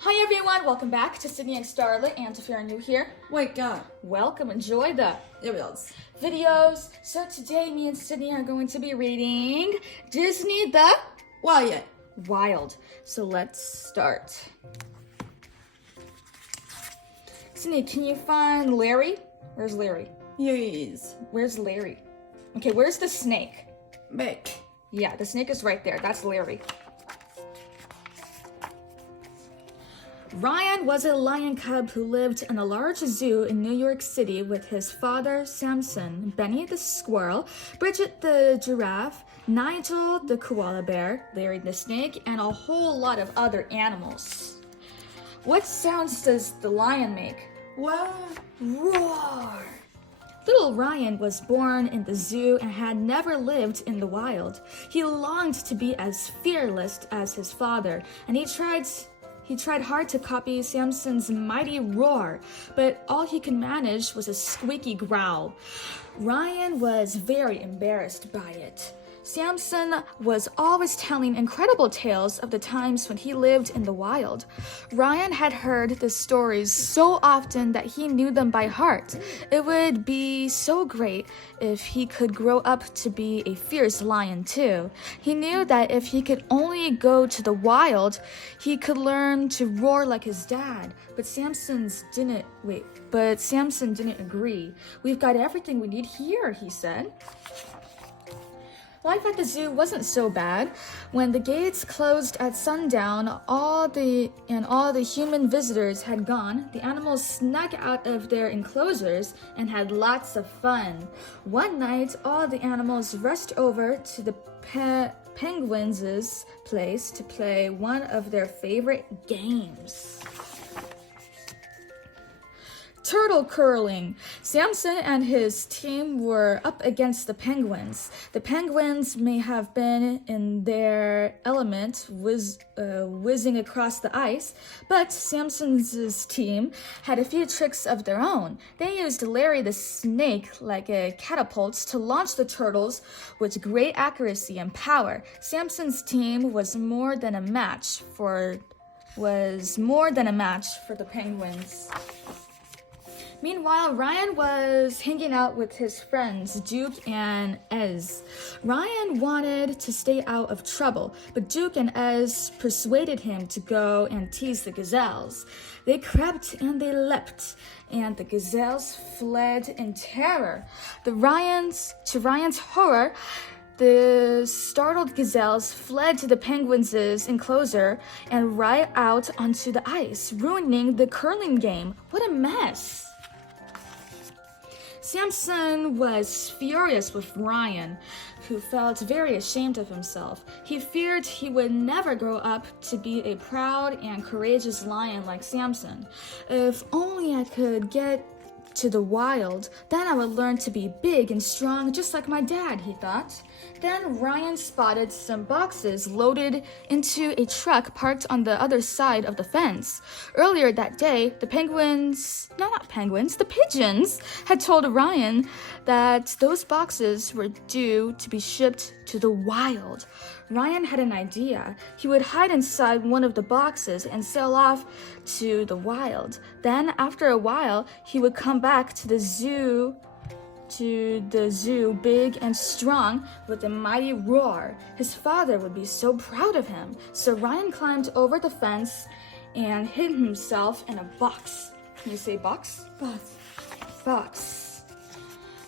Hi everyone, welcome back to Sydney and Starlet, and if you're new here, Wake up! welcome, enjoy the 要不要吃？ videos. So today me and Sydney are going to be reading Disney the 哇耶！ Wild. So let's start. Sydney, can you find Larry? Where's Larry? Yes. Where's Larry? Okay, where's the snake? Back. Yeah, the snake is right there. That's Larry. Ryan was a lion cub who lived in a large zoo in New York City with his father, Samson, Benny the squirrel, Bridget the giraffe, Nigel the koala bear, Larry the snake, and a whole lot of other animals. What sounds does the lion make? Wow. Roar! Little Ryan was born in the zoo and had never lived in the wild. He longed to be as fearless as his father, and he tried hard to copy Samson's mighty roar, but all he could manage was a squeaky growl. Ryan was very embarrassed by it. Samson was always telling incredible tales of the times when he lived in the wild. Ryan had heard the stories so often that he knew them by heart. It would be so great if he could grow up to be a fierce lion too. He knew that if he could only go to the wild, he could learn to roar like his dad. But Samson didn't agree. "We've got everything we need here," he said. Life at the zoo wasn't so bad. When the gates closed at sundown, all the human visitors had gone, the animals snuck out of their enclosures and had lots of fun. One night, all the animals rushed over to the penguins' place to play one of their favorite games. Turtle curling. Samson and his team were up against the penguins. The penguins may have been in their element, whizzing across the ice, but Samson's team had a few tricks of their own. They used Larry the snake like a catapult to launch the turtles with great accuracy and power. Samson's team was more than a match for the penguins. Meanwhile, Ryan was hanging out with his friends, Duke and Ez. Ryan wanted to stay out of trouble, but Duke and Ez persuaded him to go and tease the gazelles. They crept and they leapt, and the gazelles fled in terror. To Ryan's horror, the startled gazelles fled to the penguins' enclosure and right out onto the ice, ruining the curling game. What a mess! Samson was furious with Ryan, who felt very ashamed of himself. He feared he would never grow up to be a proud and courageous lion like Samson. If only I could get to the wild, then I would learn to be big and strong just like my dad, he thought. Then Ryan spotted some boxes loaded into a truck parked on the other side of the fence. Earlier that day, the pigeons had told Ryan that those boxes were due to be shipped to the wild. Ryan had an idea. He would hide inside one of the boxes and sail off to the wild. Then, after a while, he would come back to the zoo big and strong with a mighty roar. His father would be so proud of him. So Ryan climbed over the fence and hid himself in a box. Can you say box? Box.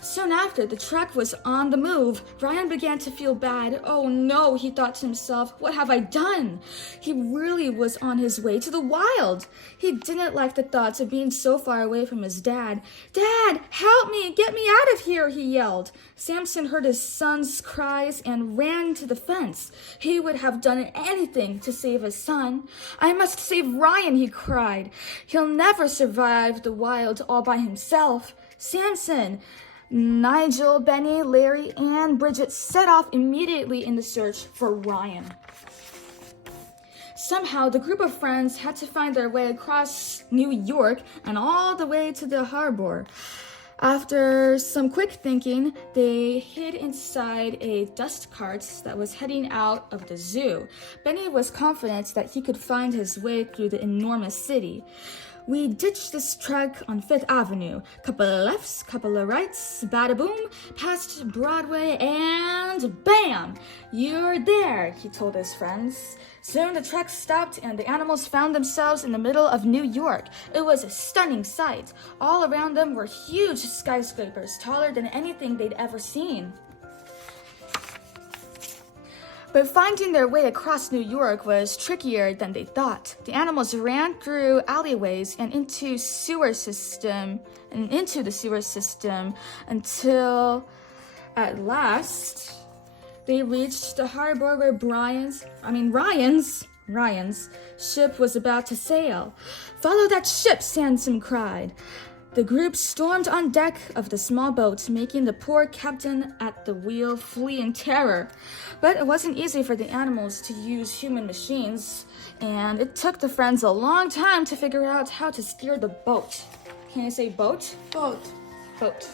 Soon after the truck was on the move, Ryan began to feel bad. "Oh no," he thought to himself, "what have I done?" He really was on his way to the wild. He didn't like the thoughts of being so far away from his dad. "Dad, help me! Get me out of here!" he yelled. Samson heard his son's cries and ran to the fence. He would have done anything to save his son. "I must save Ryan," he cried. "He'll never survive the wild all by himself." Samson, Nigel, Benny, Larry, and Bridget set off immediately in the search for Ryan. Somehow, the group of friends had to find their way across New York and all the way to the harbor. After some quick thinking, they hid inside a dust cart that was heading out of the zoo. Benny was confident that he could find his way through the enormous city. We ditched this trek on Fifth Avenue. Couple of lefts, couple of rights, bada boom, past Broadway, and bam! You're there, he told his friends. Soon the truck stopped and the animals found themselves in the middle of New York. It was a stunning sight. All around them were huge skyscrapers, taller than anything they'd ever seen. But finding their way across New York was trickier than they thought. The animals ran through alleyways and into the sewer system until at last they reached the harbor where Ryan's ship was about to sail. "Follow that ship," Samson cried. The group stormed on deck of the small boat, making the poor captain at the wheel flee in terror. But it wasn't easy for the animals to use human machines, and it took the friends a long time to figure out how to steer the boat. Can you say boat? Boat. Boat.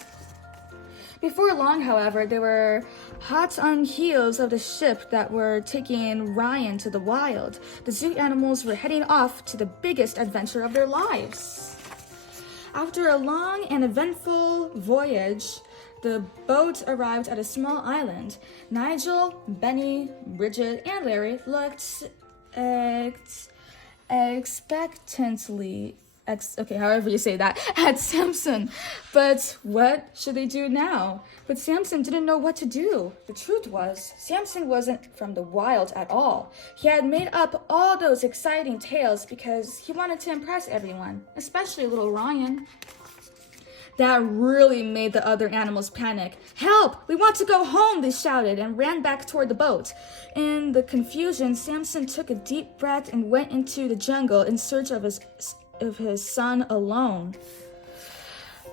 Before long, however, they were hot on heels of the ship that were taking Ryan to the wild. The zoo animals were heading off to the biggest adventure of their lives. After a long and eventful voyage, the boat arrived at a small island. Nigel, Benny, Bridget, and Larry looked expectantly, however you say that, at Samson. But what should they do now? But Samson didn't know what to do. The truth was, Samson wasn't from the wild at all. He had made up all those exciting tales because he wanted to impress everyone, especially little Ryan. That really made the other animals panic. "Help! We want to go home!" they shouted and ran back toward the boat. In the confusion, Samson took a deep breath and went into the jungle in search of his son alone.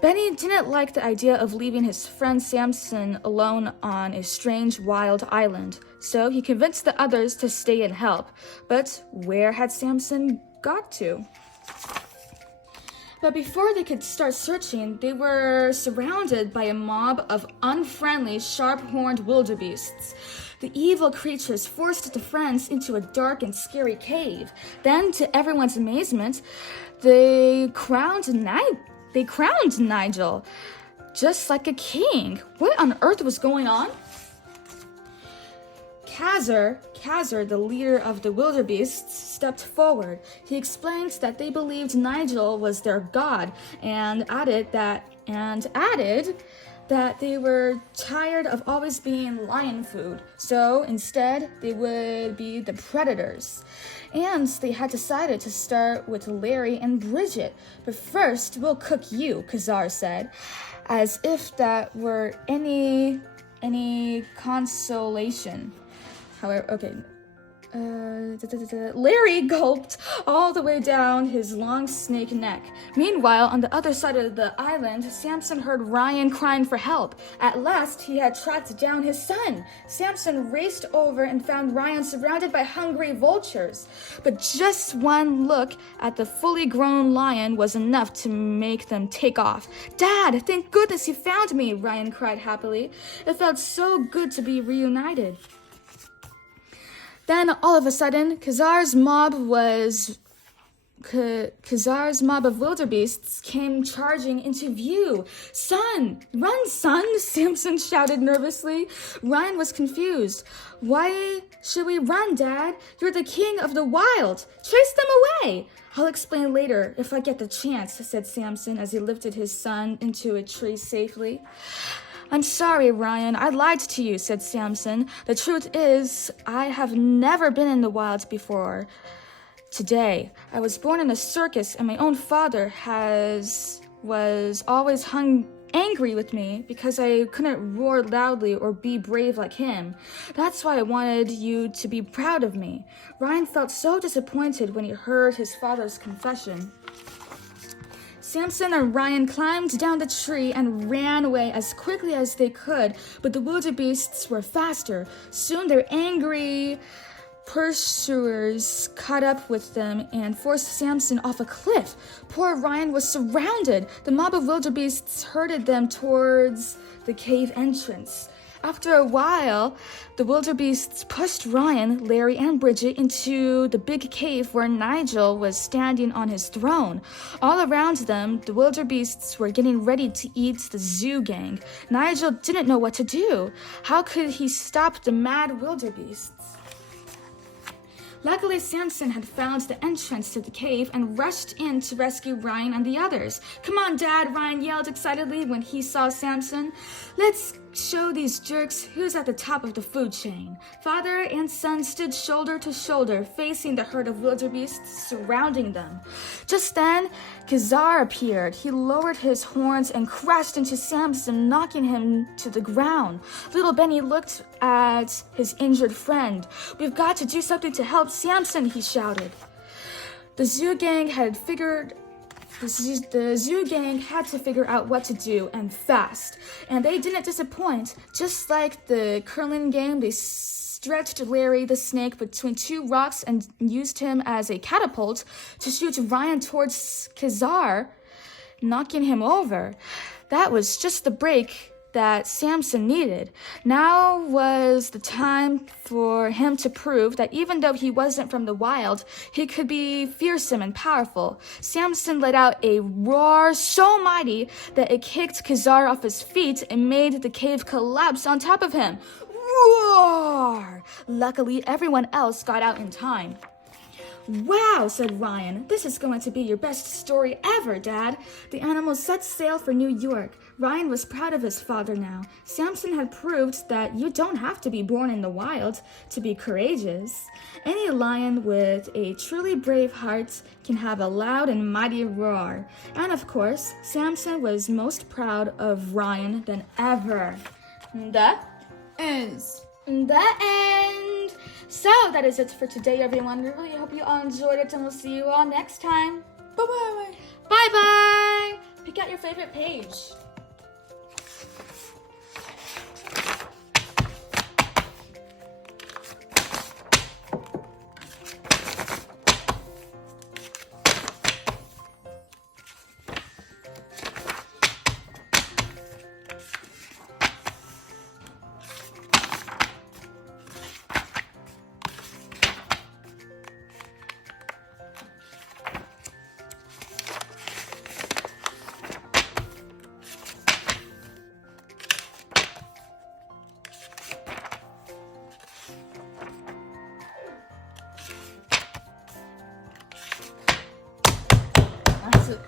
Benny didn't like the idea of leaving his friend Samson alone on a strange wild island, so he convinced the others to stay and help. But where had Samson got to? But before they could start searching, they were surrounded by a mob of unfriendly, sharp-horned wildebeests. The evil creatures forced the friends into a dark and scary cave. Then, to everyone's amazement, they crowned Nigel, just like a king. What on earth was going on? Kazar, the leader of the wildebeests, stepped forward. He explained that they believed Nigel was their god, and added that they were tired of always being lion food, so instead they would be the predators. And they had decided to start with Larry and Bridget. "But first, we'll cook you," Kazar said, as if that were any consolation. However, Larry gulped all the way down his long snake neck. Meanwhile, on the other side of the island, Samson heard Ryan crying for help. At last, he had tracked down his son. Samson raced over and found Ryan surrounded by hungry vultures. But just one look at the fully grown lion was enough to make them take off. "Dad, thank goodness you found me," Ryan cried happily. It felt so good to be reunited. Then, all of a sudden, Kazar's mob of wildebeests came charging into view. "Son! Run, son!" Samson shouted nervously. Ryan was confused. "Why should we run, Dad? You're the king of the wild. Chase them away!" "I'll explain later if I get the chance," said Samson as he lifted his son into a tree safely. "I'm sorry, Ryan. I lied to you," said Samson. "The truth is, I have never been in the wilds before today. I was born in a circus, and my own father was always angry with me because I couldn't roar loudly or be brave like him. That's why I wanted you to be proud of me." Ryan felt so disappointed when he heard his father's confession. Samson and Ryan climbed down the tree and ran away as quickly as they could, but the wildebeests were faster. Soon their angry pursuers caught up with them and forced Samson off a cliff. Poor Ryan was surrounded. The mob of wildebeests herded them towards the cave entrance. After a while, the wildebeests pushed Ryan, Larry, and Bridget into the big cave where Nigel was standing on his throne. All around them, the wildebeests were getting ready to eat the zoo gang. Nigel didn't know what to do. How could he stop the mad wildebeests? Luckily, Samson had found the entrance to the cave and rushed in to rescue Ryan and the others. "Come on, Dad," Ryan yelled excitedly when he saw Samson. "Let's show these jerks who's at the top of the food chain." Father and son stood shoulder to shoulder, facing the herd of wildebeests surrounding them. Just then, Khazar appeared. He lowered his horns and crashed into Samson, knocking him to the ground. Little Benny looked at his injured friend. "We've got to do something to help Samson," he shouted. The zoo gang had to figure out what to do, and fast. And they didn't disappoint. Just like the curling game, they stretched Larry the snake between two rocks and used him as a catapult to shoot Ryan towards Khazar, knocking him over. That was just the break that Samson needed. Now was the time for him to prove that even though he wasn't from the wild, he could be fearsome and powerful. Samson let out a roar so mighty that it kicked Khazar off his feet and made the cave collapse on top of him. Roar! Luckily, everyone else got out in time. "Wow," said Ryan. "This is going to be your best story ever, Dad." The animals set sail for New York. Ryan was proud of his father now. Samson had proved that you don't have to be born in the wild to be courageous. Any lion with a truly brave heart can have a loud and mighty roar. And of course, Samson was most proud of Ryan than ever. The end. So that is it for today, everyone. We really hope you all enjoyed it, and we'll see you all next time. Bye-bye. Bye-bye. Pick out your favorite page.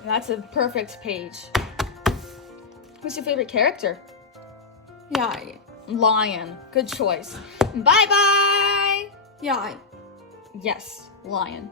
That's a perfect page. Who's your favorite character? Yeah. Lion. Good choice. Bye-bye. Yeah. Yes, lion.